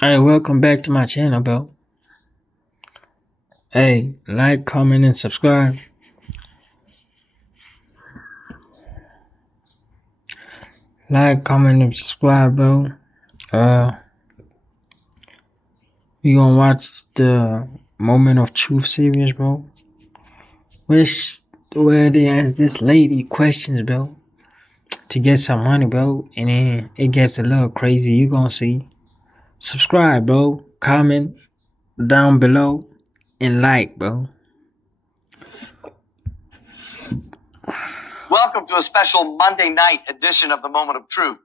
Hey, welcome back to my channel, bro. Hey, like, comment, and subscribe. Like, comment, and subscribe, bro. We gonna watch the Moment of Truth series, bro. Where they ask this lady questions, bro, to get some money, bro, and then it gets a little crazy. You gonna see. Subscribe, bro. Comment down below and like, bro. Welcome to a special Monday night edition of the Moment of Truth.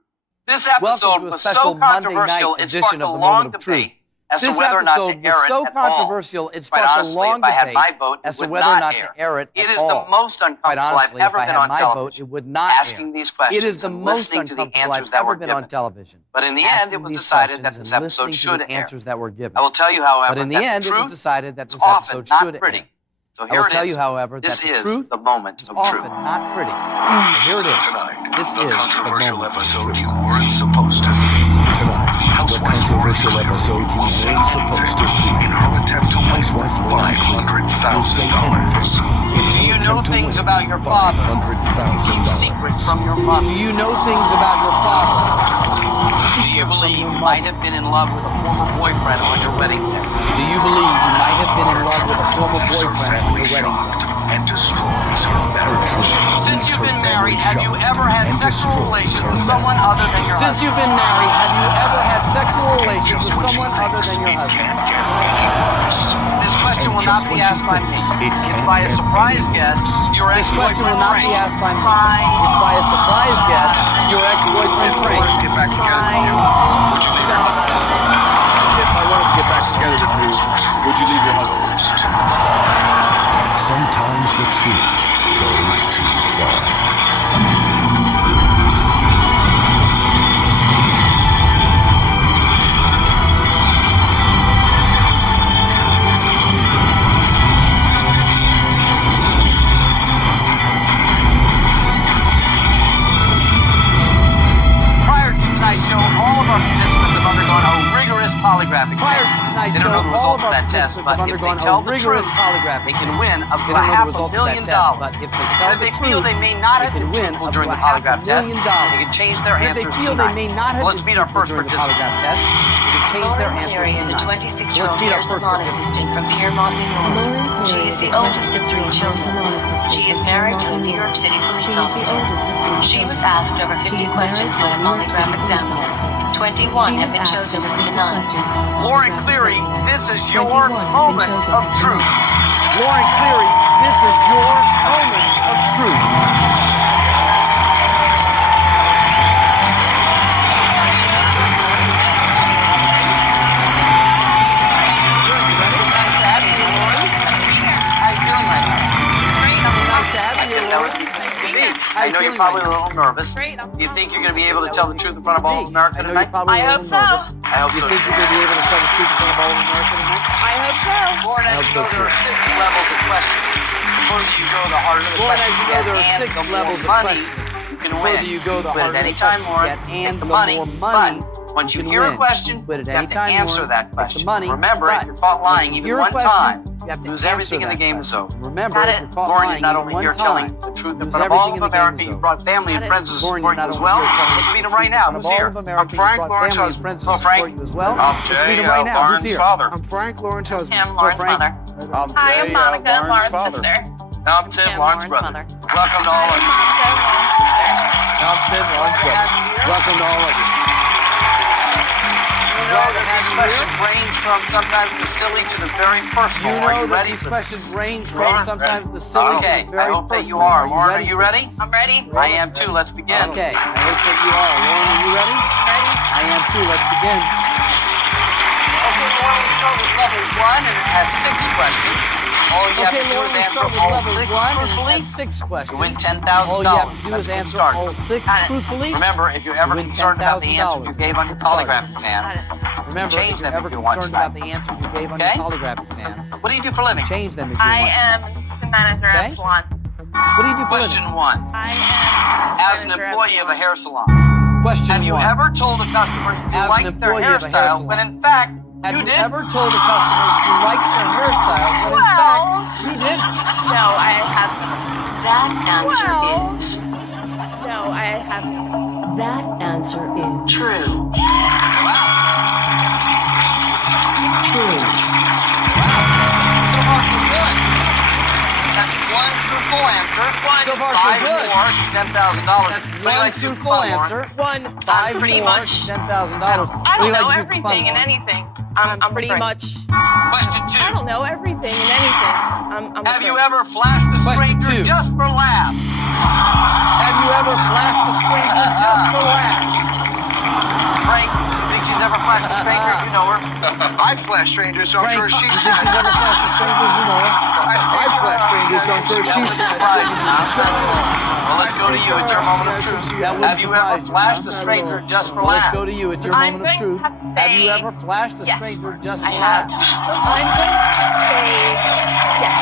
This episode was so controversial it sparked a long debate as to whether or not to air it at all. Quite honestly, if I had my vote, it would not air. It is the most uncomfortable I've ever been on television. Asking these questions and listening to the answers that were given. But in the end, it was decided that this episode should air. I will tell you, however, that the truth is often not pretty. So here it is. This is the moment of truth. Not pretty. So here it is. Tonight, this the is controversial episode you weren't supposed to see. Tonight, the controversial episode you weren't supposed to see. In her attempt to win $500,000. Do you know things about your father? Keep secrets from your mother. Do you know things about your father? Do you believe you might have been in love with a former boyfriend on your wedding day? Do you believe you might have been in love with a former boyfriend on your wedding day? And destroys her marriage. Since you've been married, have you ever had sexual relations with someone other than your husband? Since you've been married, have you ever had sexual relations with someone other than your husband? Can't get any worse. This question will not be asked by me. It's by a surprise guest, your This question will ex-boyfriend not be Frank. asked by me. It's by a surprise guest, your ex-boyfriend Frank. Get back together. Would you leave your husband? If I wanted to get back together with you, would you leave your husband? Sometimes the truth goes too far. Prior to tonight's show, all of our participants have undergone a rigorous polygraph exam. Prior to tonight's They don't show, know the all results of of our that test, participants but have if they undergone tell a the rigorous truth, polygraph they exam. can win up They to don't know the $500 results of that million. test, but if they tell If the they feel truth, they may not they have can been win truthful up during to the polygraph test, $500,000. they can change their If they answers feel they may tonight. not have Let's been meet our truthful first during the participant. polygraph test, they can change their Lauren Cleary answers is a tonight. 26-year-old Let's meet our hair first salon participant. assistant from Piermont, New York. Lauren She Cleary is is the a oldest of 3 26-year-old children. salon assistant She is from married to a Piermont, New York City police She is the officer. oldest of 3 She children. was asked over She 50 is questions married by to a a New York City polygraph police examiner. officer. 21 She have was been asked chosen over to 50 none. questions by a Lauren polygraph Cleary, examiner. this is your 21 have been moment chosen of to truth. none. Lauren Cleary, this is your moment of truth. How you feeling right now? Nice to have I you guess here, that Lauren. was How I you know you're feeling probably a right now? little nervous. You think you're going to be able to tell the truth in front of all of America I know you're tonight? probably a little nervous. I hope You so think too. you're going to be able to tell the truth in front of all of America tonight? Lauren, as I you hope know, so there are 6 levels of questions. The further you go, the harder the Lauren, question as you know, get, there are and 6 the more levels of money questioning. you can The win. further you go, the quit harder at the any time, question Lauren. you get, Take and the the money. more money But once you can hear a win. question, Quit at you any have to time, answer Lauren. that Take the question. money, Remember, but if you're caught lying once you even hear a one question, time, you have to lose answer everything in the that game is question. over. Remember, if you're caught Lauren, lying you're not even only one here telling time, the truth in lose front of all everything of in the game America, is you over. brought family and friends to Lauren, support you're you not as only well. here telling Let's the meet him truth right in now. front of Who's all here? of America, I'm Frank, you brought Lauren's family and husband. friends to Hello, support Frank. you as well. I'm Let's meet Jay, him right now. Who's Lauren's here? father. I'm Frank, Lauren's husband. Tim, Lauren's Frank. mother. I'm Hi, I'm Jay, Monica, Lauren's Lauren's father. sister. I'm Tim, Tim, Lauren's Lauren's brother. mother. Welcome to all of you. Monica, Lauren's sister. I'm Tim, Lauren's brother. Welcome to all of you. You know that these questions range from sometimes the silly to the very personal. You Are know you that ready these for questions this? range Sure. from sometimes the silly Okay, to the very I hope that you personal. are. Lauren, are ready you for ready? this? I'm ready. I am too. Let's begin. Okay, I hope that you are. Lauren, are you ready? Ready? I am too. Let's begin. Okay, Lauren, we start with level 1 and it has 6 questions. All you have Okay, to do Lauren, is we answer start with all level 6 1 and it truthfully. has 6 questions. You win $10,000. All you have to do Let's is get answer started. all 6 Got it. truthfully. Remember, if you're ever You win concerned about the answers you $10,000. gave on your Let's get started. polygraph exam, Remember, change if you're them ever if you want concerned tonight. about the answers you gave on Okay? your polygraph exam, what do you do for a living? change them if you I want am the manager Okay. at salon. to. What do you do for a living? Question 1. I am As an manager at employee of a salon. hair salon, Question Have you 1. ever told a customer you As an liked their employee of a hair hairstyle salon, when in fact Have you you did? ever told a customer you liked their hairstyle when in fact you didn't? No, I haven't. That answer Well. is No, I haven't. that answer is Wow. true. True. So far, so good. That's one truthful answer. So far, so Five good. more, $10,000. That's What do you one like to do for truthful fun, Lauren? answer. One. 5 pretty more, much. $10,000. I don't know What do you like to do for fun, everything and Lauren? anything. I'm pretty much. Question 2. I don't know everything and anything. I'm Have you ever flashed a Question stranger 2. just for laughs? Have you ever flashed a stranger just for laughs? Frank, you think she's ever flashed a stranger? You know her. I flash strangers, so I'm Frank, sure you she's think she's ever flashed a stranger? You know her. I flash strangers, so I'm sure she's Right. Well, let's go to you. It's your moment of truth. That would Have you ever surprise you, flashed huh? a stranger just for So let's laughs? go to you. It's your I'm moment of going truth. to have to Have you say ever flashed a yes. stranger just for I have. laughs? I'm going to say yes.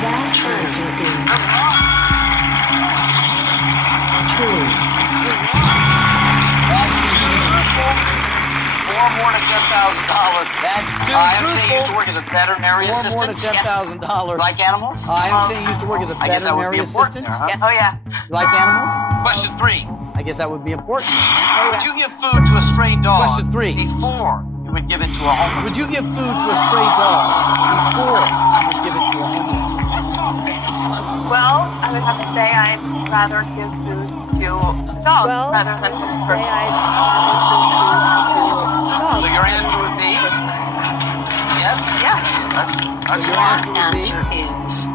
That answer is true. Four more to $10,000. That's too I am saying you used to truthful. work as a veterinary 4 more assistant. to $10,000. Like animals? I am saying you used to work as a I guess that would be veterinary important assistant. there, huh? Yes. Oh yeah. You like animals? Question 3. I guess that would be important. Would you give food to a stray dog Question 3. before you would give it to a homeless Would you give food to a stray dog before you would give it to a homeless person? Well, I would have to say I'd rather give food to dogs rather than homeless person. So your answer would be yes? Yes. That's So your That answer would be answer is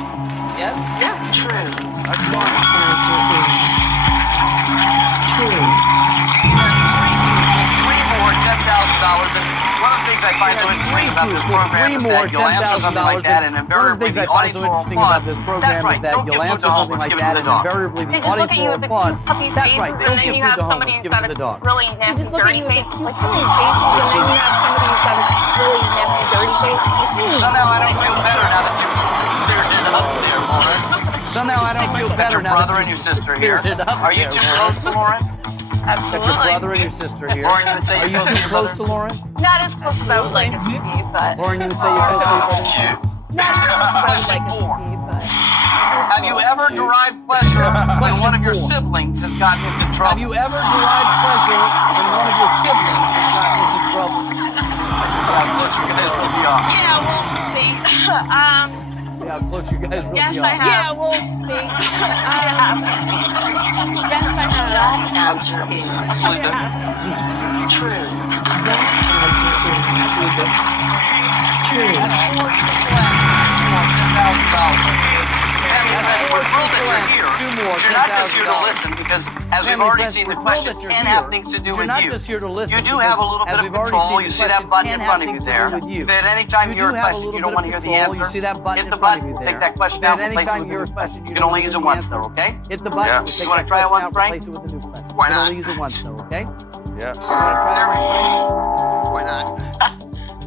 yes? Yes. true. That's fine. Answer is true. three more $10,000. And one of the things I find so interesting about this program is that you'll answer something like that, and invariably the audience will applaud. That's right. Don't give food to homeless, give it to the dog. Invariably, the They just look audience at you will with a applaud. puppy That's face, right. They and don't then give you food have to somebody homeless, who's give it got to the a dog. really They nasty, just look at dirty you with face. a Like puppy face, and then you have somebody who's got a really nasty, dirty face. Somehow I don't feel better now that you cleared it up there, Lauren. Somehow I don't feel Got better your now brother that and you your sister here. cleared it up Are you there, too Lauren. close to Lauren? Absolutely. Got your brother and your sister here. Lauren, you would say Are you you're too close close to to Lauren? Not as close as I would like us to be, but Lauren, you would say you're close to your That's brother? cute. not as close as I would Question like us 4. to be, but. Have you ever derived pleasure when Question one of your 4. siblings has gotten into trouble? Have you ever derived pleasure when one of your siblings has gotten into trouble? How close you guys really are. Yeah, we'll see. Yeah, how close you guys really Yes, are. I have. Yeah, we'll see. Yes, I have. That answer is Linda. true. That answer is true. Two more, You're not just here to $10,000. listen because, as we've Family already friends, seen, the we're thrilled questions that you're can here. have things to do You're with not you. just here to listen. You do have a little because, bit as of we've already control. seen, You the see that questions button can in have front of you things to there. do with you. If at any time You you're do a have a question, you little don't bit want to of hear the control. answer, You see that button hit in the front of button, you take there. that question If out at and any replace it time with you're a a question, You can only use it once, though, okay? Hit the button. Yes. Take You wanna that try it question once, out, Frank? replace it with a new question. Why You can not? only use it once, though, okay? Yes. You wanna try it, Frank? Why not?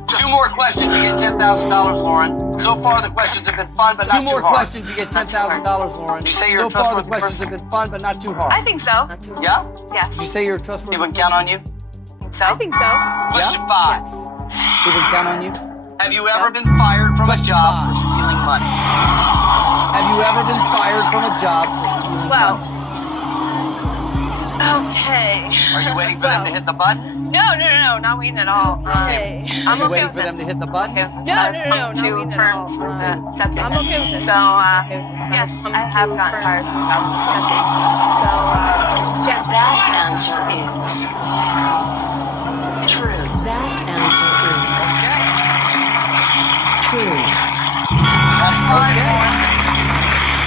Two more questions to get $10,000, Lauren. So far, the questions have been fun, but Two not more too hard. questions, you get $10,000, Lauren. You say you're So a far, the trustworthy questions person? have been fun, but not too hard. I think so. Yeah? Yes. You say you're a trustworthy People can count on you? I think so. Question 5. Yes. People can count on you? Have you ever been fired from a job for stealing money? Have you ever been fired from a job for stealing Well. money? Okay. Are you waiting for them to hit the button? No, not waiting at all. Are I'm you okay waiting with for it. them to hit the button? No, not waiting at all. I'm okay with it. So, yes, I have gotten fired from jobs. So, yes. That answer is true. That answer is true. That's 5 more.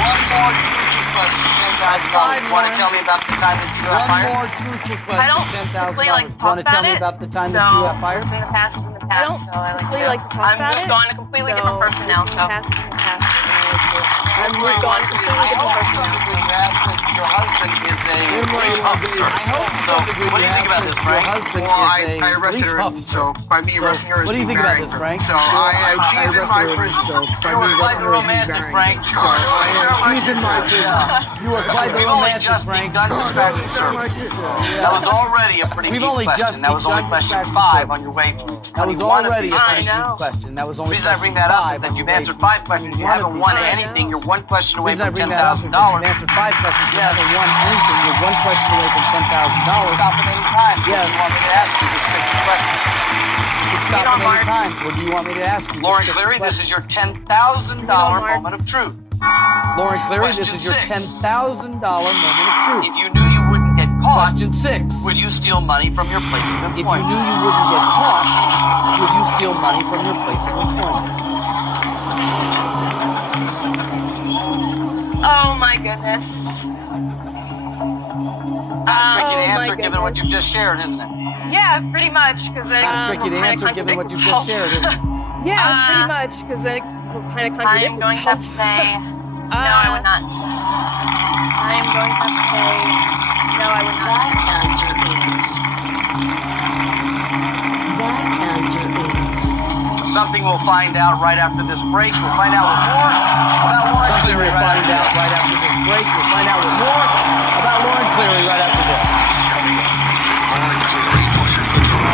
One more tricky question, $10,000. Want to tell me about the time that you got One fired? more truthful I question, don't $10,000. really like to talk Want to tell about me it. about the time So, that you got fired? in the past, I don't so I really like to talk I'm about moved it. on to a completely different person now, so. Past. I'm moved on to a completely I different hope person now. something that you have since your husband is a police officer. I hope to some degree what do you think about this, Frank? Your husband Well, is I a arrested police her, officer. so by me arresting her is What do you being think about married. this, Frank? So she's in my prison. So by me Quite arresting the her is being romantic, Frank. married. So she's in my prison. You are quite the We've only romantic, just Frank. begun dispatching service. That was already a pretty We've deep only question. just That was only begun question dispatching 5 on your way through That was 21 of already these a I pretty questions. deep know. question. That was The only reason I question bring that up 5 is that on you've your way answered through 5 questions. You 21 haven't of won these anything. You're one question The away reason I from bring that up is that $10,000. you've answered 5 questions. You Yes. haven't won anything. You're one question away from $10,000. Stop at any time. Yes. You want me to ask you the 6th question? You can stop know, at any Mark. time. What do you want me to ask you? The Lauren 6th Cleary, this question. is your $10,000 Mark. moment of truth. Lauren Cleary, this Question is your 6. $10,000 moment of truth. If you knew you wouldn't get caught, Question 6. would you steal money from your place of If you employment? knew you wouldn't get caught, would you steal money from your place of employment? Oh my goodness. Tricky to Oh, my answer given what goodness. you've just shared, isn't it? Yeah, pretty much. Because Kind of tricky to answer given what you've just shared, isn't it? Yeah, pretty much. Because it will kind of contradict I'm going to have to say, no, I would not. I am going to have to say, no, I would not. That answer is. That answer is. Something we'll find out right after this break. We'll find out more about Lauren Something Cleary we'll right find after out this. right after this break. We'll find out more about Lauren Cleary right after this. Coming up, Lauren Cleary pushes the truth.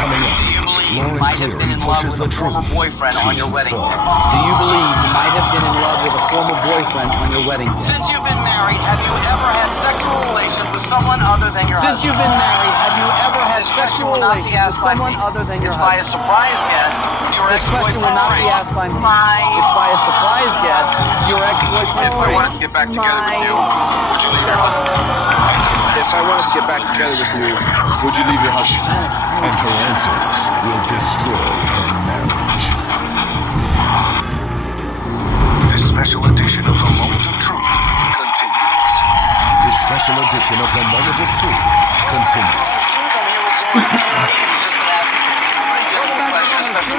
Coming up, Do you believe you Lauren might have been Cleary in love pushes with the a former truth boyfriend to on your wedding full. day? Do you believe you might have been in love with a former boyfriend on your wedding day? Since you've been married, have you ever had sexual relations with someone other than your Since husband? you've been married, have you ever had This question sexual will not be relations with asked by someone me. other than your It's by a husband? surprise guest. Your This question will not be asked by me. It's by a surprise guest, your ex-boyfriend. If I wanted to get back together with you, would you leave your husband? If I wanted to get back together with you, would you leave your husband? And her answers will destroy her marriage. This special edition of the Moment of Truth continues. This special edition of the Moment of Truth continues.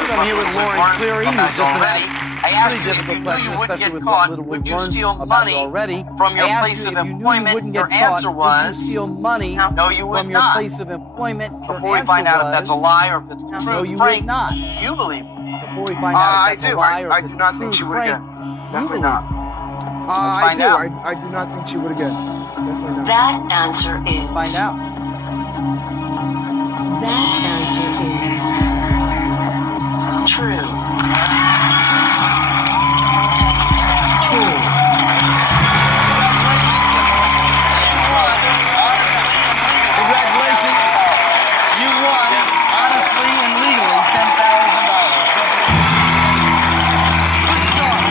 I'm here with Lauren Cleary, who's just been asked I asked pretty you if you difficult knew question, you wouldn't especially get with caught, what little would we've you learned steal about money it already. from your I asked place you of if you knew you employment? wouldn't Your get caught, answer would you was steal money no, you would from your not. place of employment? Your Before we answer find out if that's a was- lie or if it's the truth, No, you Frank, would not. you believe it. Before we find out I if that's do. a lie or I if do it's not the think she truth, would Frank, again. you Definitely believe not. it. I find do. out. I do not think she would again. Definitely not. That answer is. Let's find out. That answer is. True. True. Congratulations. You won, honestly and legally, $10,000. Good start.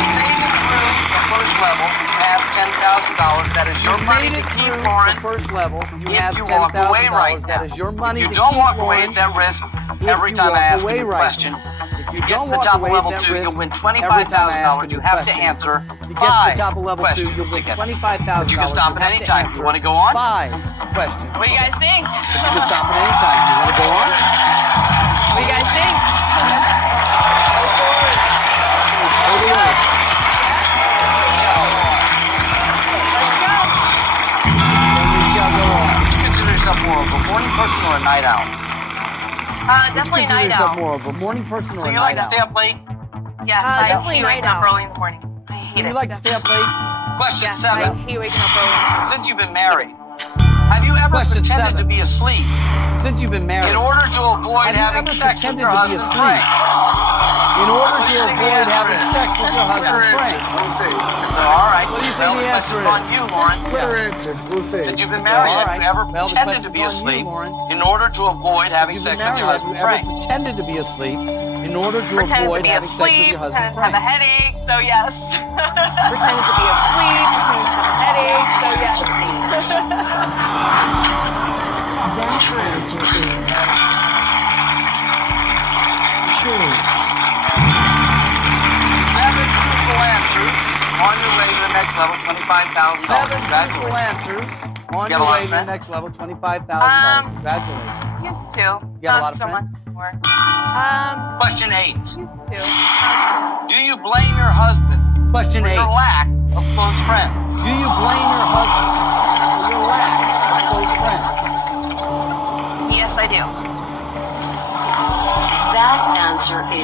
The first level, you have $10,000. That is your You money made to it keep, through Lauren. the first level. You If have you walk away right $10,000. now. That is your money If to you don't keep, walk away, Lauren. it's at risk. If Every you time walk I ask away you a right question, now. you If you get don't to the walk top of away, level it's at 2, risk. you'll win Every time I ask $25,000. you You a have to question. answer If you get to the 5 top of level 2, questions you'll to win get there. $25,000. But you can stop at have any to time. answer You want to go on? 5 questions. What do you guys think? But you can stop at any time. You want to go on? What do you guys think? Hold the line. Then we shall go on. Would you consider yourself more of a morning person or a night owl? Definitely Consider night yourself owl. more of a morning person or So a you like night to stay owl? up late? Yes, I definitely hate waking night up owl. early in the morning. I hate Do it. you like to stay up late? Question Yes, I 7. hate waking up early. Since you've been married, have you ever Question pretended 7. to be asleep Since you've been married, in order to avoid Have you having ever sex with pretended your to be husband, asleep? Frank? in order What do to you think the avoid answer having is? sex with your husband, Frank. We'll see. All right. What do you think Well, the the answer question's on is? you, Lauren. Put her answer. We'll see. Since you've been married, All have right. you ever Well, the pretended to be question's on you, asleep Lauren. in order to avoid having You've sex been with your married. Have husband, you ever Frank? pretended to be asleep in order to Pretended to avoid be having sex with asleep, your husband, pretended to have a Frank? headache, so yes. Pretended to be asleep, pretended to have a headache, so yes. That answer is. True. 7 truthful answers on your way to the next level, $25,000. 7 truthful Congratulations. answers on You have your a lot way of to the friends? next level, $25,000. Congratulations. Used to. You got a lot Not of so friends? much more. Question 8. Used to. Not so much. Do you blame your husband Question for 8. your lack of close friends? Do you blame your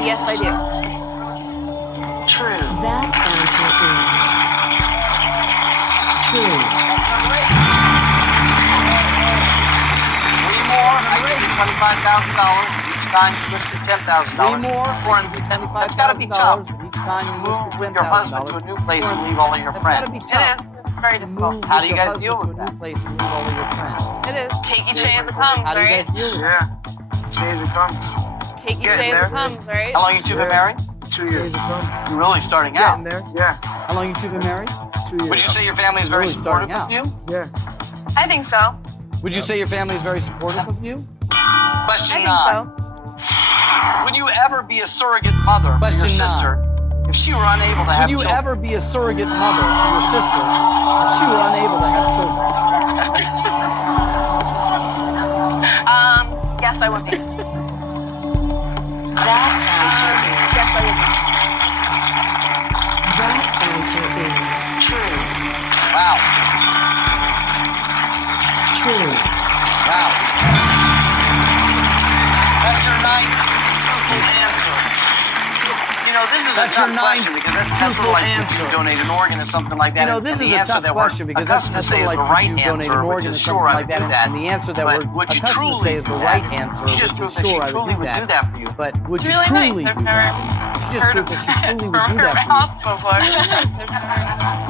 Yes, I do. True. That answer is true. Three more, I give you $25,000. Each time you whisper $10,000. Three more, That's got to be tough. $25,000 each time you Move whisper with your husband to a $10,000. new place and leave all of your That's got to be friends. It tough. is. It's very difficult. How do you Your guys deal husband with to a new place and leave all of your friends. It is. Take each day as it comes, How do you right? guys deal with it? Yeah. Each day as it comes. Take each Getting day as there. it comes, right? How long you two been married? 2 years. You're really starting Getting out. there. Yeah. How long you two been married? 2 years. Would you say your family is very Really supportive starting of you? Yeah. I think so. Would you say your family is very supportive of you? I Question think 9. so. Would you ever be a surrogate mother for your Question sister if she were unable to have Would you children? ever be a surrogate mother for your sister if she were unable to have children? Yes, I would be. That answer is Yes, I would be. that answer is true. Wow. True. Wow. That's your 9th truthful answer. You know, this is That's a your tough 9th question because that's sort of truthful like answer. would you donate an organ or something like that. You know, and this the is a answer tough that we're question because that's accustomed to say sort of is like the right would you donate answer, an which organ or is something sure I like would that, do that. and the answer that But we're would you accustomed to truly say is the do right that? answer, She just which proved is that she sure I truly would do would do that. that for you. But would It's you really truly nice. do I've that? never She just heard proved of that she truly would from do her that mouth for before.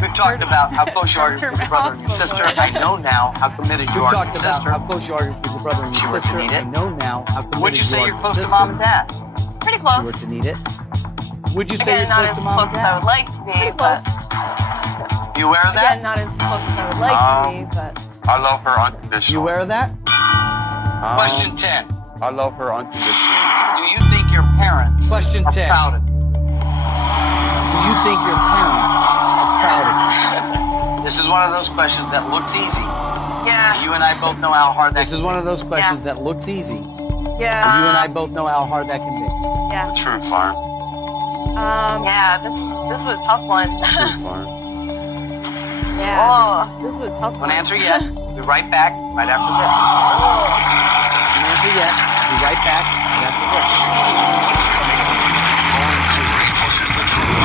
We've talked about how close you are with your brother and your sister. I know now how committed you. you We are to talked your about sister. how close you are with your brother and She your were to sister. need I it. know now how committed Would you say are you're to close your to sister. mom and dad? Pretty If close. she were to need it. Would you say Again, you're not close as to mom close and as I dad? would like to be. Pretty close. You aware of Again, that? not as close as I would like to be, but I love her unconditionally. You aware of that? Question 10. I love her unconditionally. Do you think your parents Question are 10. proud of you? Do you think your parents are proud of you? This is one of those questions that looks easy. yeah. You and I both know how hard that This is one of those questions that looks easy. Yeah. You and I both know how hard that can be. The truth, Farm. Yeah, this is a tough one. Truth, Farm. Yeah. Oh. This is a tough Don't one. answer yet. We'll be right back right after this. Don't answer yet. Be right back after this. Pushes the truth.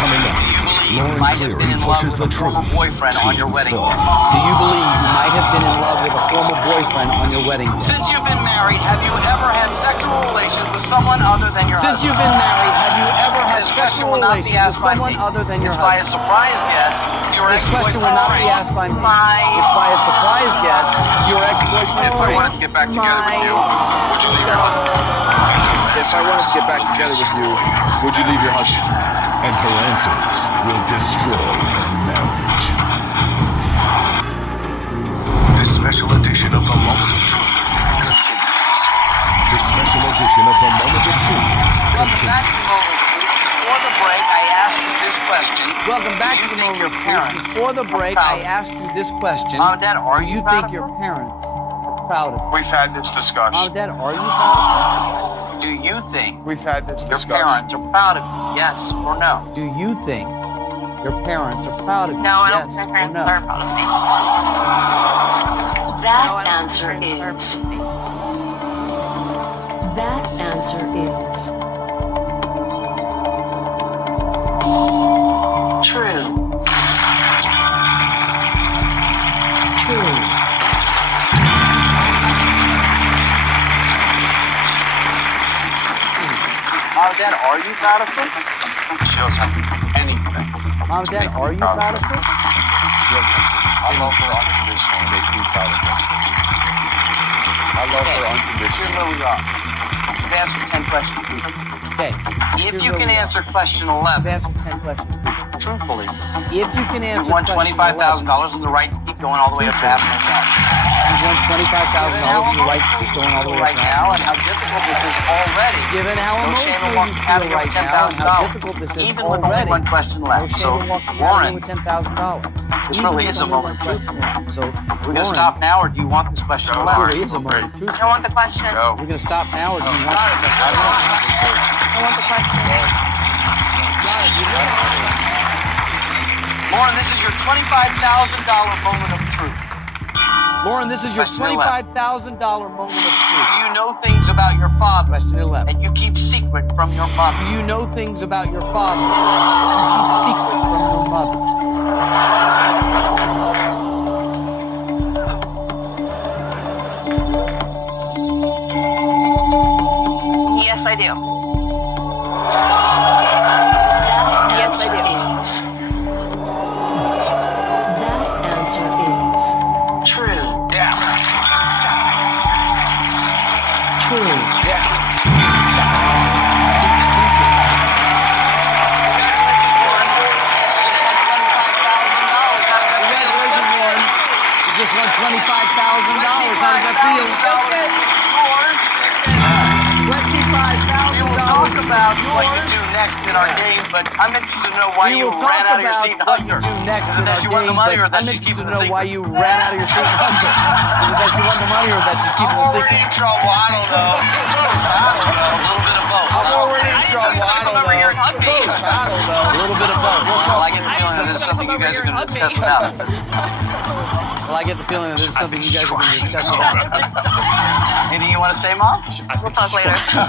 Coming up, Do you believe you Lauren might have been Cleary in love pushes with the a former truth boyfriend on your to wedding fall. day? Do you believe you might have been in love with a former boyfriend on your wedding day? Since you've been married, have you ever had sexual relations with someone other than your Since husband? you've been married, have you ever had This question sexual will not be relations with asked by someone me. other than your It's by a husband? surprise guest. Your This question will not be asked by me. It's by a surprise guest, your ex-boyfriend If I Frank. wanted to get back together with you, would you leave your husband? If I wanted to get back together with you, would you leave your husband? And her answers will destroy her marriage. This special edition of The Moment of Truth continues. This special edition of The Moment of Truth Welcome back to continues. Before the break, I asked you this question. Welcome back Do to you the think moment. your parents Before the break, are proud I of asked you this question. Mom and Dad, are Do you proud think of your parents are proud of you? We've had this Mom discussion. and Dad, are you proud Do you think We've had this your discussion. parents are proud of you? Yes or no? of you? Do you think your parents are proud of you? No, I don't Yes think or my parents no? are proud of me. That No, I don't answer think my parents is are proud of me. that answer is true. True. Mom and Dad, are you proud of them? She doesn't have to do anything. Mom and to Dad, make me are you proud proud of of her? She doesn't have to. I love her unconditionally. Make me proud of her. I love her Here's unconditionally. where we are. You've answered 10 questions. Okay. If here's you where can we are. answer question You've 11 answered 10 questions. truthfully, If you can you answer won question 11, $25,000 and the right to keep going all the way up to half a million dollars. you won $25,000 and the right to keep going all the way right up to now half a and how difficult this is already. Given how No shame in emotional you walking out of feel here right with now and how $10,000. difficult this is Even with only already, one question no left. shame So, in walking out of here Lauren, with $10,000. this Even really with is a only moment one of truth. question left. So, We're going to Lauren, stop now, or do you want this question Go, This left? really is a moment of truth. I want the question. Go. We're going to stop now, or do you want this question? I want the question. Lauren, this is your $25,000 moment of truth. Lauren, this is your $25,000 moment of truth. Do you know things about your father Question 11. that you keep secret from your mother? Do you know things about your father you keep secret from your mother? Yes, I do. That Yes, I answer do. is. That answer is true. Yeah. True. Congratulations, Lauren. You just won $25,000. How does that feel? We will talk about what you do next in our game, but I'm interested to know why you ran out of your seat and hugged her. Next Is it that she won the money or that I'm she's interested keeping to the know why secret? you ran out of your seat and hugged her. Is it that she won the money or that she's keeping the secret? in trouble. I don't know. A little bit of both. I'm already in trouble. I don't know. A little bit of both. Well, I get the feeling that this is something you guys are going to discuss about. Well, I get the feeling that this is something you guys are going to discuss about. Anything you want to say, Mom? We'll talk later. Anything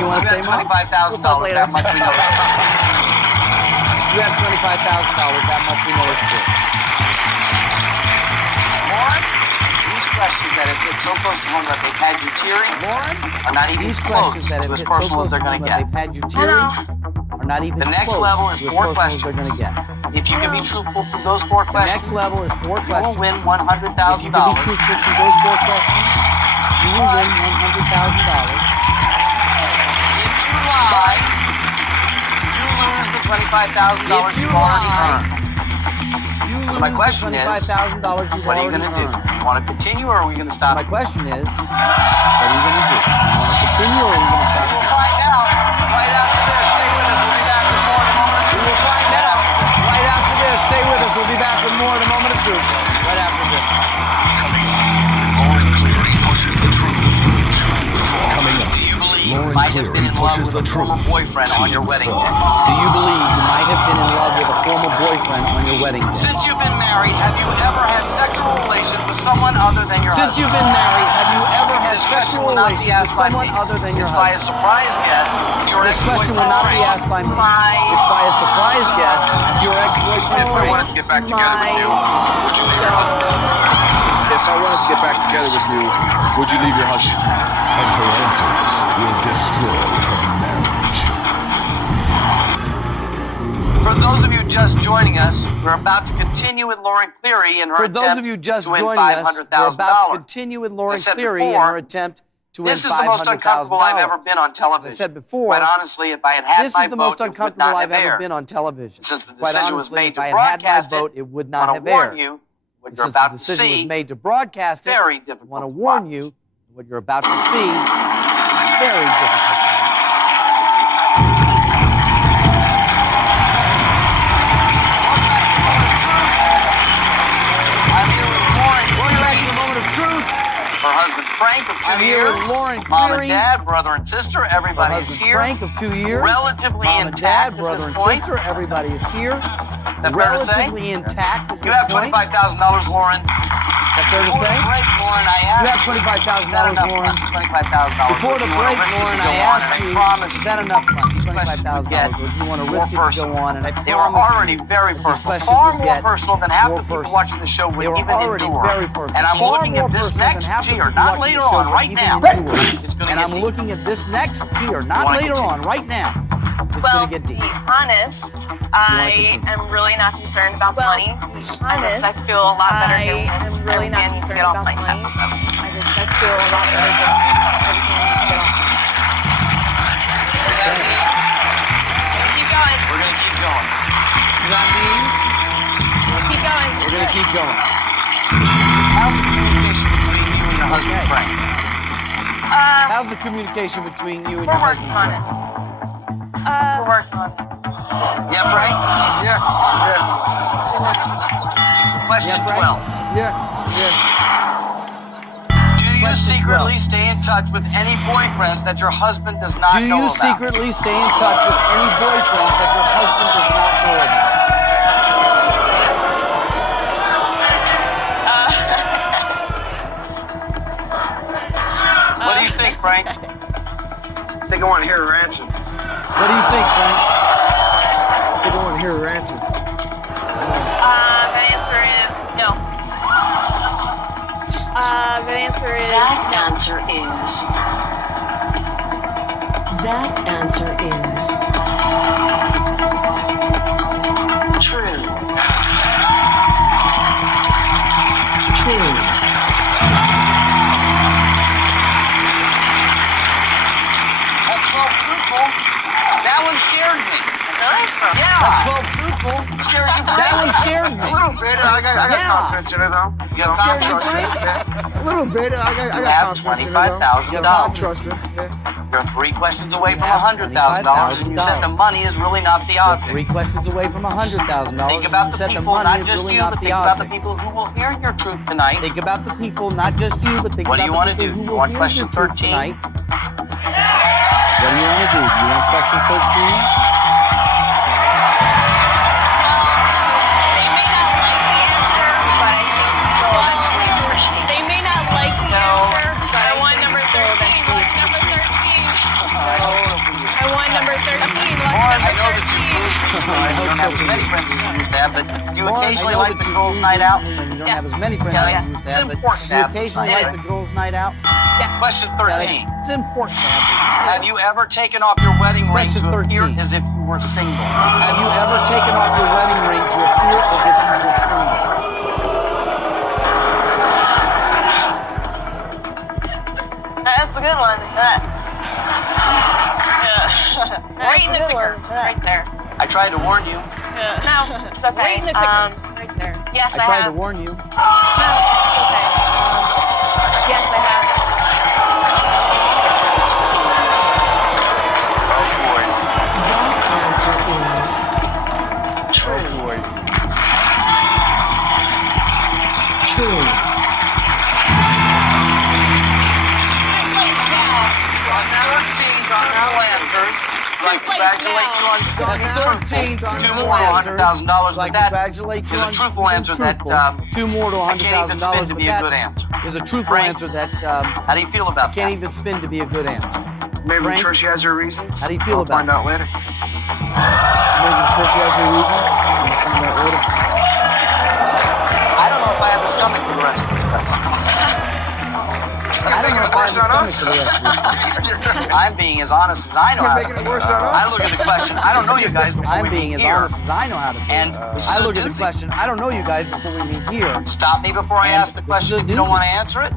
you want to say, You Mom? got $25,000. That much we know is true. You have $25,000. That much we know is true. Lauren, these questions that have hit so close to home that they've had you tearing Lauren, are not even these close questions that to have as hit so personal close as they're to going home to that get. they've had you tearing are not even The next close level is to as 4 personal as they're going to questions. get. If you can be truthful through those 4 The questions, next level is 4 you will questions. win If $100,000. you can be truthful through those 4 questions, you will win $100,000. If you lie, you lose the $25,000 If you you've already lie, earned. You lose my question the is, $25,000 you've What are you already going to do? earned. You want to continue or are we going to stop? My question is, what are you going to do? You want to continue or are you going to stop? We'll find out right after this. Stay with us. We'll be back with more in a moment. We will find out right after this. Stay with us. We'll be back with more in a moment of truth right after this. Lauren Cleary pushes the truth. Coming up, Do you believe you Lauren might have been Cleary in love pushes with the a former truth. boyfriend on your wedding day? Do you believe you might have been in love with a former boyfriend on your wedding day? Since you've been married, have you ever had sexual relations with someone other than your Since husband? you've been married, have you ever had This question sexual will not be relations with asked by someone me. other than your It's by a husband? surprise guest. Your This question will not be asked by me. It's by a surprise guest, your ex-boyfriend If I Frank. wanted to get back together with you, would you leave your husband? Yes, I wanted to get back together with you. Would you leave your husband? And her answers will destroy her marriage. For those of you just joining us, we're about to continue with Lauren Cleary in her For attempt those of you just to win joining us, we're $500,000. about to continue with Lauren As I said Cleary in before, her attempt to win $500,000. This is the most uncomfortable I've ever been on television. As I said before, Quite honestly, if I had had this my is the vote, most it would uncomfortable not I've have ever aired. been on television. Since the Quite decision was honestly, made if to I had had my broadcast vote, it, it would I not want have to warn aired. you what you're Since the about to decision was see. made to broadcast it, Very I difficult. want to to warn watch. you what you're about to see is very difficult. to watch. I'm here with Lauren Going back to Cleary, the moment of truth. her husband Frank of 2 I'm here years, with Lauren mom and Cleary. dad, brother and sister, My everybody is husband here. Frank of 2 years. Relatively Mom and intact dad, at brother this and point. sister, everybody is here. That fair to say? Relatively intact at You this have point. $25,000, Lauren. That fair to Before say? the break, Lauren, I asked You have $25,000, Lauren. $25,000. Before the break, Lauren, I asked you, promise is that enough money? $25,000. Or do you want to risk it to go on? And I They were promise already you, very these personal, questions far would more get personal than half more the people personal. watching the show would They were even already endure. very personal. And I'm Far looking more at this personal than next half the tier, people not watching later the show on, would right even now. endure. It's going to And get I'm deep. looking at this next tier, not wanna later continue? on, right now. It's Well, going to get to deep. be honest, I continue? am really not concerned about Well, money. to be I honest, just feel a lot better I doing this. am really not Everything needs to concerned get off about my money. chest. So. I just I feel a lot better doing this. Everything needs to get off. Keep going. We're going to keep going. So that means Keep going. we're going to keep going. How's the communication between you and your husband, Okay. Frank? How's the communication between you and We're your husband, working on Frank? it. We're working on it. Yeah, Frank? Yeah. Question Yeah, Frank? 12. Do you Question secretly 12. stay in touch with any boyfriends that your husband does not Do know you about? secretly stay in touch with any boyfriends that your husband does not know about? That answer is. That answer is. True. True. That's 12 truthful. That one scared me. Yeah. That's 12 truthful. Scared you, Frank? That one scared me. A little bit. I got confidence in it, though. You have confidence in it? A little bit. I got You have confidence in it, though. $25,000. I trust it. Yeah. You're 3 questions away from $100,000, and you said the money is really not the You're object. 3 questions away from $100,000. Think about You the said people, money not is just really you, not but the think about the object. people who will hear your truth tonight. Think about the people, not just you, but think What do about you want the to people do? who You will want hear question your truth 13? tonight. What do you want to do? Do you want question 13? They may not like the answer, but I want number 13. What's number 13? I want number 13. What's I know number that 13? you don't have as many friends as you used to have, but do you occasionally like the girls' night out? You don't have as many friends Yeah, as you used to it's have, but important to you have those occasionally nights, like the girls' night out. Question 13. It's important to have those. Have you ever taken off your wedding ring Question to appear 13. as if you were single? Have you ever taken off your wedding ring to appear as if you were single? That's a good one. Right in the thicker. Right there. I tried to warn you. No, it's okay. Right in the thicker. Right there. Yes, I tried to have. warn you. No, it's okay. Yes, I have. That answer is. True. True. That's 13 truthful answers. That's 13 2 more to $100,000, but that is a truthful answer that 2 more to I can't even spin $100,000. to be a good answer. Is a truthful Frank, answer that How do you feel about can't that? even spin to be a good answer. Maybe Frank? Trish has her reasons. How do you feel I'll about find it? out later. Maybe Trish has her reasons. I'll find out later. I don't know if I have the stomach for the rest of this question. I don't know if I have the Worse on stomach for the rest of this. I'm being as honest as I know You're how making to it be. worse on I us. look at the question. I don't know you guys before I'm we being meet as here. honest as I know how to be. And this I is look a at the doozy. question. I don't know you guys before we meet here. Stop me before I And ask the this is a question if you don't doozy. want to answer it.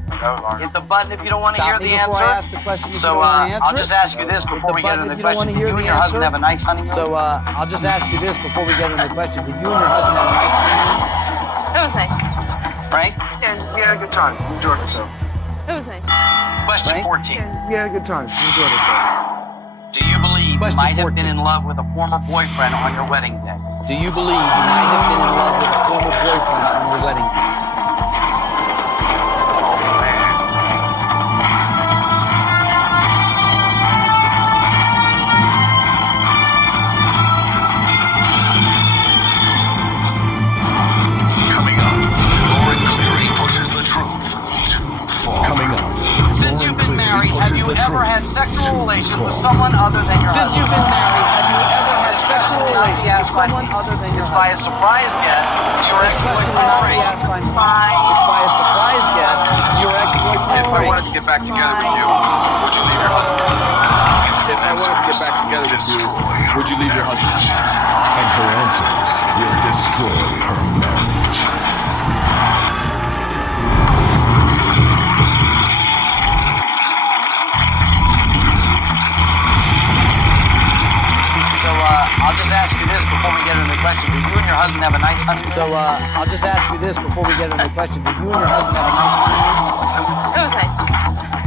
Hit the button if you don't want to hear Stop me the before answer. I ask the question if you So don't want to answer I'll just it. ask you this before we get button into if the you don't want question. to hear You and the your husband answer. have a nice honeymoon? So I'll just ask you this before we get into the question. Did you and your husband have a nice honeymoon? It was nice. Frank? And we had a good time. We enjoyed ourselves. It was nice. Question Frank? 14. And we had a good time. We enjoyed ourselves. Do you believe Question you might have 14. been in love with a former boyfriend on your wedding day? Do you believe you might have been in love with a former boyfriend on your wedding day? Coming up, Lauren Cleary pushes the truth too far. Coming up, Since Lauren you've been Cleary married, have pushes you the ever truth had sexual too relations with far. someone other than your Since husband? you've been married, have you ever had sexual relations with someone other than your It's by a husband? surprise guest to your This question will not be ex-boyfriend. asked by me. It's by a surprise guest to your ex-boyfriend. If I wanted to get back together with you, would you leave your husband? If I wanted to get back together with you, would you leave your husband? And her answers will destroy her marriage. So I'll just ask you this before we get into the question. Did you and your husband have a nice honeymoon? So I'll just ask you this before we get into the question. Did you and your husband have a nice honeymoon? It was nice.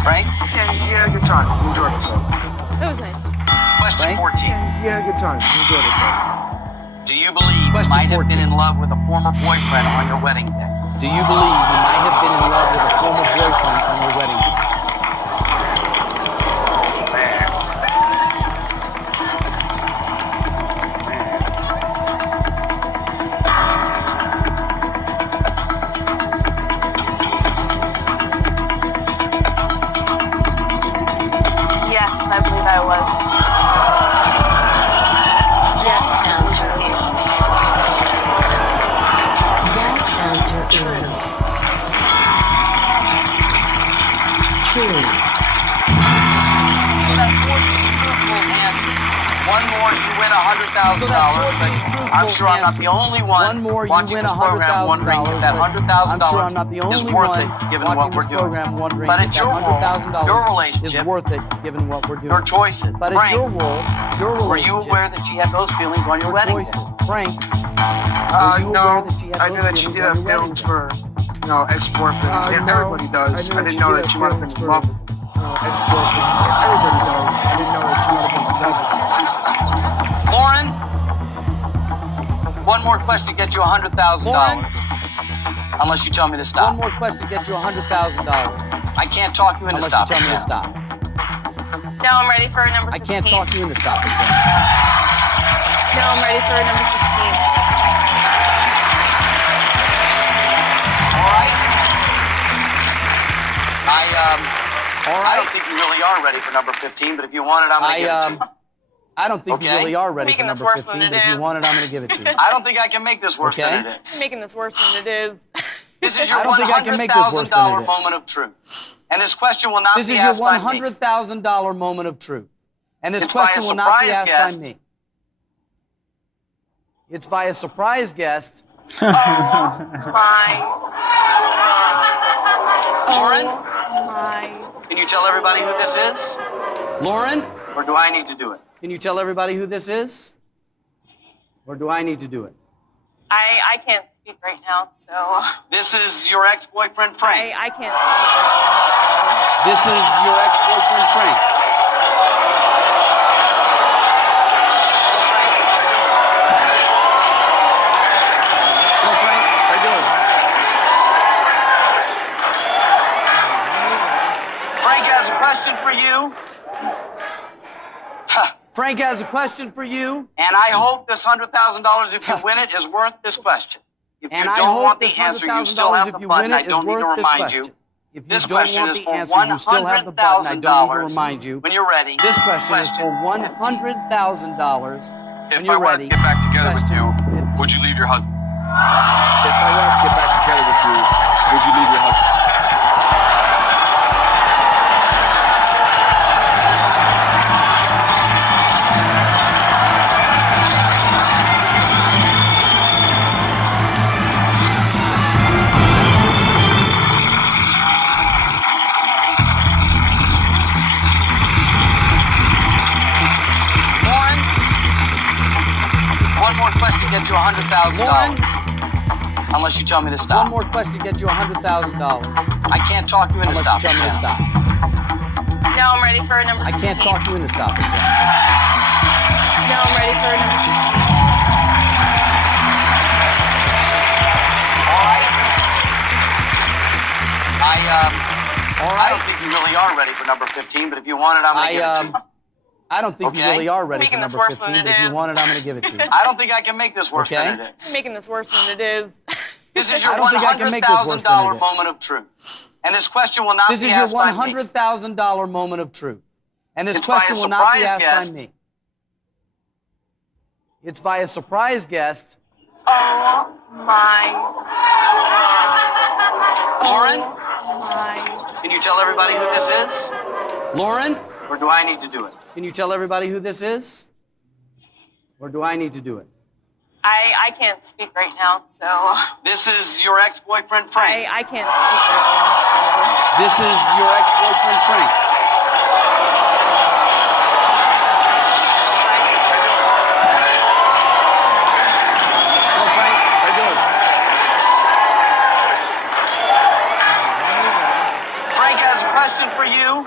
Frank? And we had a good time. We enjoyed ourselves. It was nice. Question Frank? 14. And we had a good time. We enjoyed ourselves. Do you believe Question you might have 14. been in love with a former boyfriend on your wedding day? Do you believe you might have been in love with a former boyfriend on your wedding day? Yes, I believe I was. That answer is. That answer is. one more, you win $100,000. I'm sure I'm not the only one watching this program wondering if that $100,000 is worth it given what we're doing. But it's your world, your relationship, is worth it given what we're doing. your choices. But Frank, it's your world, your were you relationship, aware that she had those feelings on your wedding choices. day? Frank, No, I knew that she did have feelings for, ex-boyfriends. Yeah, everybody does. I didn't know that she might have been in love with him. Ex-boyfriends. Yeah, everybody does. I didn't know that she might have been in love with him. Lauren, one more question to get you $100,000. Unless you tell me to stop. one more question gets you $100,000. I can't talk you into Unless you stopping. tell me to stop. No, I'm ready for number 15. I can't talk you into stopping. No, I'm ready for number 15. All right. I don't think you really are ready for number 15, but if you want it, I'm going to give it to you. I don't think you Okay. really are ready Making for this number worse than 15, it but if you is. want it, I'm going to give it to you. I don't think I can make this worse than it is. Making this worse than it is. This is your I don't think I can make this worse than it $100,000 is. moment of truth. And this question will not This be is your asked by me. $100,000 moment of truth. And this It's by a question will not be surprise asked guest. by me. It's by a surprise guest. Oh my. Lauren, Oh my. can you tell everybody who this is? Lauren, Or do I need to do it? can you tell everybody who this is? Or do I need to do it? I can't speak right now, so This is your ex-boyfriend, Frank. I can't speak right This is your ex-boyfriend, Frank. Hello, Frank. How you doing? Frank has a question for you. Frank has a question for you. And I hope this $100,000, if you win it, is worth this question. If And you I don't hope want the this answer, you still have $100,000 the if you button. win I it is don't need to worth this remind you. question. If you This don't question want is the for answer, you still have the button. I don't need to $100,000 remind you. when you're ready. This question is for $100,000 when If you're I wanted ready. to get back together with you, Question 15. would you leave your husband? If I wanted to get back together with you, would you leave your husband? Lauren, one more question gets you $100,000. Lauren, Unless you tell me to stop. one more question gets you $100,000 I can't talk you into unless you stopping. tell me to stop. now. No, I'm ready for number 15. I can't talk you into stopping. No, I'm ready for number 15. All right. I don't think you really are ready for number 15, but if you want it, I'm going to give it to you. I don't think you Okay. really are ready Making for this number worse than 15, but it if you is. want it, I'm going to give it to you. I don't think I can make this worse Okay. than it is. Making this worse than it is. This is your I don't think I can make this worse than it $100,000 is. moment of truth. And this question will not This be is your asked by me. $100,000 moment of truth. And this It's by a question will not be surprise asked guest. by me. It's by a surprise guest. Oh my. Lauren, Oh my. can you tell everybody who this is? Lauren, Or do I need to do it? can you tell everybody who this is? Or do I need to do it? I can't speak right now, so This is your ex-boyfriend, Frank. I can't speak right This is your ex-boyfriend, Frank. Hello, Frank. How you doing? Frank has a question for you.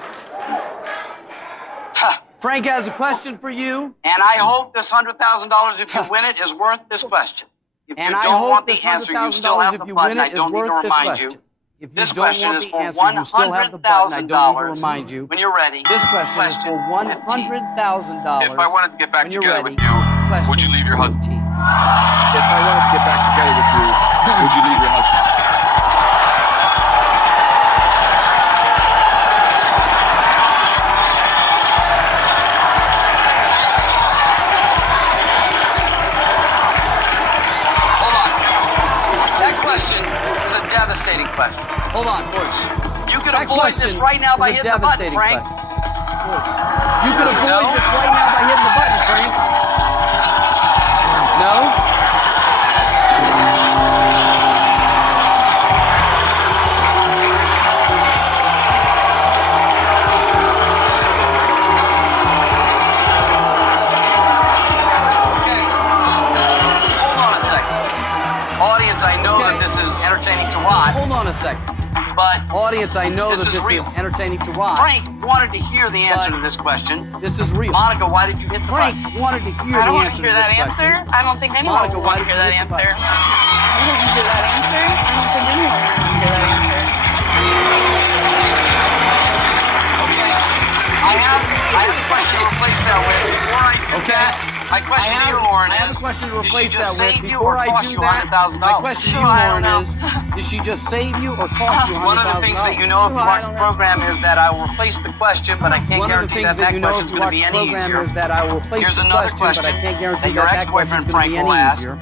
Frank has a question for you. And I hope this $100,000, if you win it, is worth this question. If And you I don't hope want this the answer, you still have $100,000 the if you button. win I it is don't need to worth this remind you. question. If you This don't question want is the for answer, you still have the button. I don't need to $100,000 remind you. when you're ready. This question is for $100,000. If I wanted to get back when you're together ready. with you, Question would you leave your husband? 15. If I wanted to get back together with you, would you leave your husband? Hold on. That question is a devastating question. Hold on, boys. You can That avoid this question right now by is a hitting the button, devastating Frank. question. course. You can avoid this right now by hitting the button, Frank. No? Audience, I know that this is entertaining to watch. Hold on a second. But audience, I know that this real. is entertaining to watch. Frank wanted to hear the answer to this question. This is real. Monica, why did you hit the Frank button? wanted to hear the answer to this question. I don't think anyone Monica, would why want to did hear you that hit the answer. button? I don't hear that answer. I don't think anyone would want to hear that answer. Okay. I have a question to replace that with. Before I do that, my question to you, Lauren, I have a is, question to did she replace just that with. save you or Before I cost do you that, $100,000? my question to you, Lauren, is, did she just save you or cost you $100,000? One of the things that you know if you watch the program is that I will replace the question, but I can't guarantee that that question's going to be any easier. Is that I will replace Here's the another question, but I question can't guarantee that your that ex-boyfriend question's going to Frank be will any ask. easier.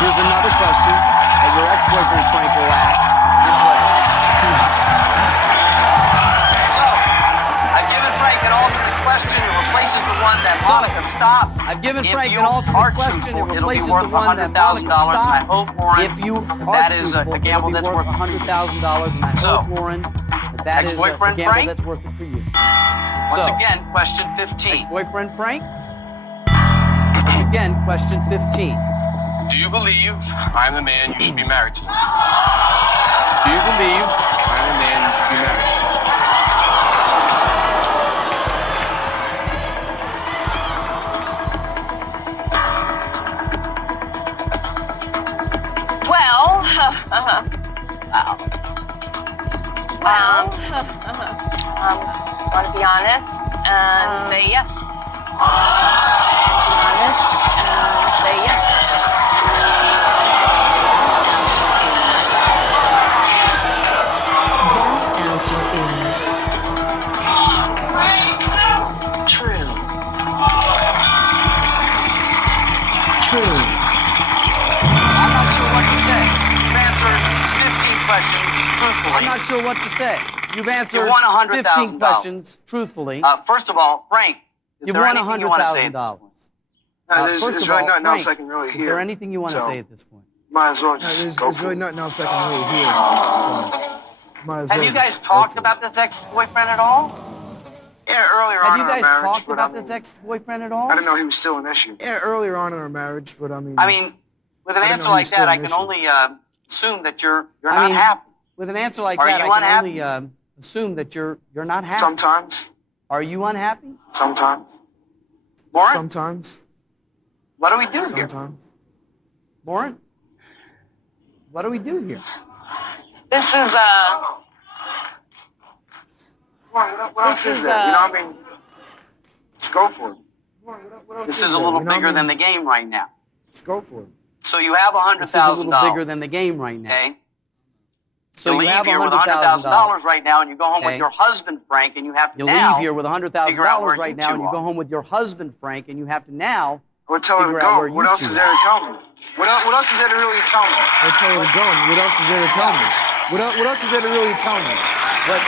Here's another question that your ex-boyfriend Frank will ask. So, I've given Frank an alternate question. It replaces the one that Monica stopped. I've given If Frank you an alternate are question. It truthful, it'll be replaces worth the one that $100,000, Monica and I stopped. hope, Warren, If you are that is a truthful, gamble it'll be that's worth $100,000, and I hope, Warren, that is a ex-boyfriend gamble Frank? that's worth it for you. Once again, question 15. Ex-boyfriend Frank? Once again, question 15. Do you believe I'm the man you should be married to? Do you believe I'm the man you should be married to? Want to be honest and say yes. Be honest and say yes. That answer is true. True. I'm not sure what to say. You've answered 15 questions truthfully. I'm not sure what to say. You've answered won $100,000. 15 questions truthfully. First of all, Frank, You've won $100,000. There's really nothing else I can really Is hear. there anything you want to So, say at this point? Might as well just There's go for really it. nothing else I can really hear. So, might as Have well you guys just go talked for it. about this ex-boyfriend at all? Yeah, earlier Have on you in our guys marriage, talked but about I mean, this ex-boyfriend at all? I didn't know he was still an issue. Yeah, earlier on in our marriage, but I mean, with an I didn't answer know he like was still that, I an can issue. only assume that you're I not mean, happy. With an answer like Are that, you I unhappy? can only assume that you're not happy. Sometimes. Are you unhappy? Sometimes. Warren, sometimes, what do we do here? sometimes. Lauren? What do we do here? This is What else This is is, there? You know what I mean? Just go for it. This is a little bigger than the game right now. Just go for it. So you have This is a little $100,000. bigger than the game right now. Okay. So you you leave have here with $100,000. $100,000 right now, and you go home with Okay. your husband Frank, and you have to You now leave here with figure out $100,000 where right you now, two and you go are. home with your husband, Frank, and you have to now I would tell her to figure out where go. you What else two is there to tell me? What else is there to really tell me? I'll tell you to go. And what else is there to tell me? What else is there to really tell me? But,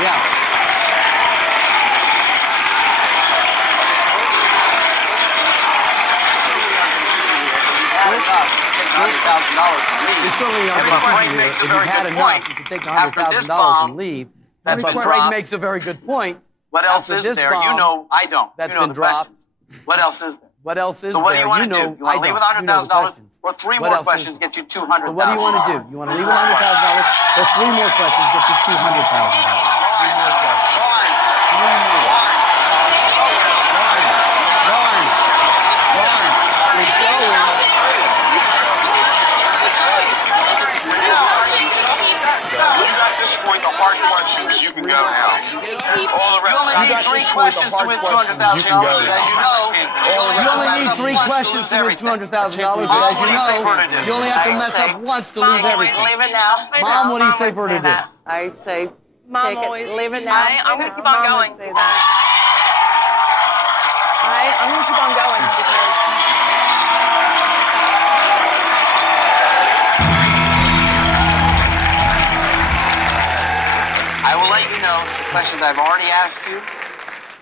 yeah. You certainly are Frank going makes to a If you very had good enough, point. you could take the After this $100,000 bomb, and leave. that's But been Frank dropped. makes a very good point. What else After is this there? You bomb know, I don't. that's you know been the dropped. questions. What else is there? What else is So what do there? you want to know, do? You want I to leave with don't. You know the $100,000, questions. or three What more else is questions there? get you $200,000? So what do you want to do? You want to leave with $100,000, or three more questions get you $200,000? At this point, the hard questions, you can go now. All the You rest only of need three questions to win $200,000. As you know, You only need three questions to win $200,000, but as you know, you only have to mess up once to lose everything. Leave it now. Mom, what do you say for her to do? I say, Mom take always it, leave it now. I'm going to keep on going. I'm going to keep on going because I will let you know the questions I've already asked you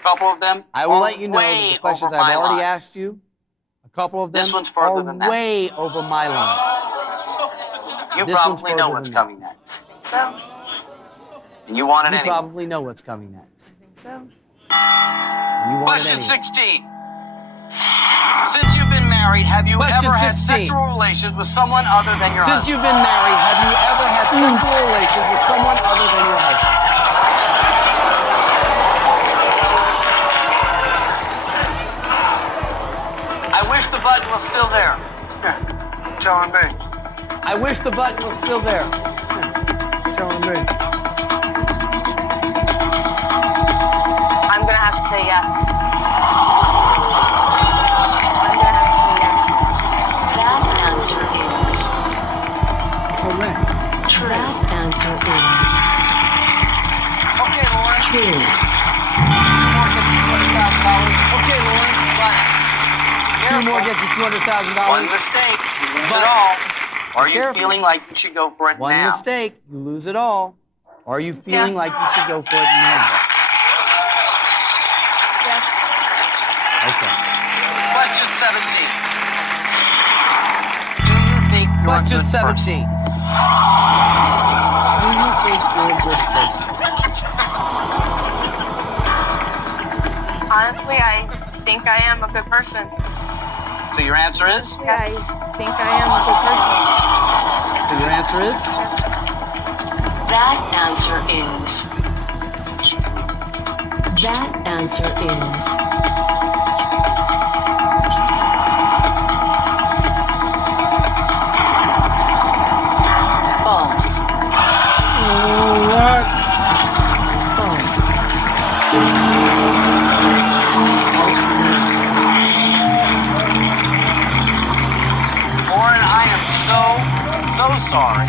A couple of them. I will let you know that the questions I've already asked you, a couple of them This one's further are than that. way over my line. You This one's probably know further what's than coming next. So, And you want it You anyway. probably know what's coming next. so. And you want Question it anyway. 16. Since you've been married, have you Question ever had 16. sexual relations with someone other than your Since husband? you've been married, have you ever had sexual relations with someone other than your husband? I wish the button was still there. Yeah. Telling me. I wish the button was still there. Telling me. I'm gonna have to say yes. I'm gonna have to say yes. That answer is Correct. true. That answer is Okay, Lauren. true. Okay, Lauren. But Two more gets you $200,000. one mistake, you lose But- it all. Are you Careful. feeling like you should go for it One now? mistake, you lose it all. Are you feeling Yeah. like you should go for it now? Yes. Okay. Question 17. Do you think you're Question a good 17. Do you think you're a good person? Honestly, I think I am a good person. person? So your answer is? Yeah, I think I am a good person. So your answer is? Yes. That answer is. That answer is. False. What? False. Lauren, I am so sorry.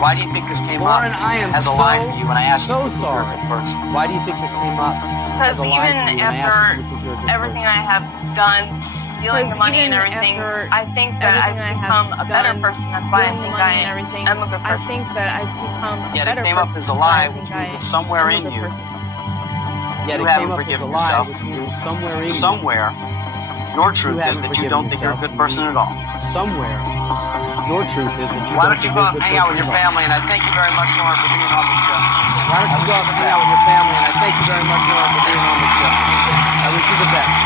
Why do you think this came Lauren, up I am as a so, lie for you when I asked so you if you were a sorry. good person? Why do you think this came up as Because a lie to even you when I asked after you if you were a good everything person? I have done, stealing the Because money and even everything, after I think that I've everything I have become a better done, person. That's why I stealing think money I and everything, am a good I person. think that I've become a Yet better it came up person. as a That's why lie, I which think means I that somewhere am a in good you, person. Yet you it came haven't up as a forgiven lie, yourself. which means that somewhere in you, somewhere, your truth is haven't that you forgiven don't think you're a yourself. good person at all. somewhere, your truth is that you Why don't don't you think go you're a out and good hang out with person your at all. family? And I thank you very much, Lauren, for being on the show. Why don't you go out and hang out with your family? And I thank you very much, Lauren, for being on the show. I wish you the best.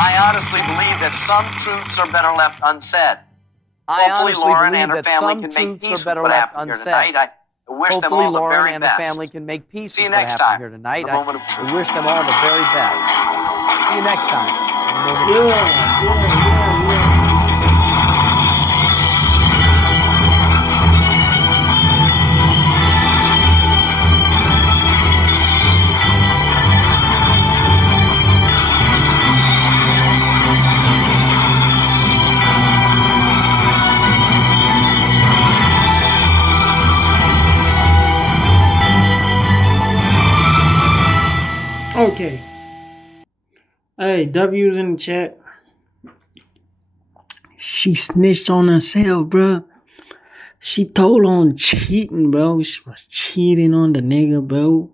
I honestly believe that some truths are better left unsaid. I Hopefully, honestly Lauren believe and her that family some can make truths peace are better with what left happened here unsaid. tonight. I wish them Hopefully, all the Lauren very and best. the family can make peace See you with what next happened time. here tonight. The moment of truth. I wish them all the very best. See you next time. on The Moment of Truth. Okay. Hey, W's in the chat. She snitched on herself, bro. She told on cheating, bro. She was cheating on the nigga, bro.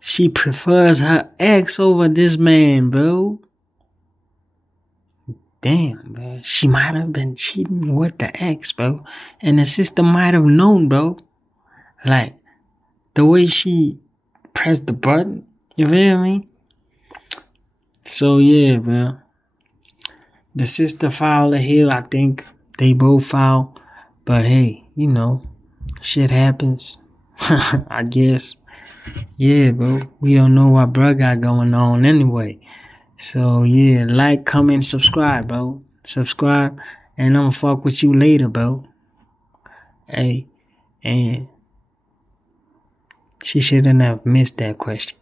She prefers her ex over this man, bro. Damn, bro. She might have been cheating with the ex, bro. And the sister might have known, bro. Like, the way she pressed the button. You feel me? So, yeah, bro. The sister filed a hill. I think they both filed. But, hey, you know, shit happens. I guess. Yeah, bro. We don't know what bro got going on anyway. So, yeah, like, comment, subscribe, bro. Subscribe, and I'm gonna fuck with you later, bro. Hey, and she shouldn't have missed that question.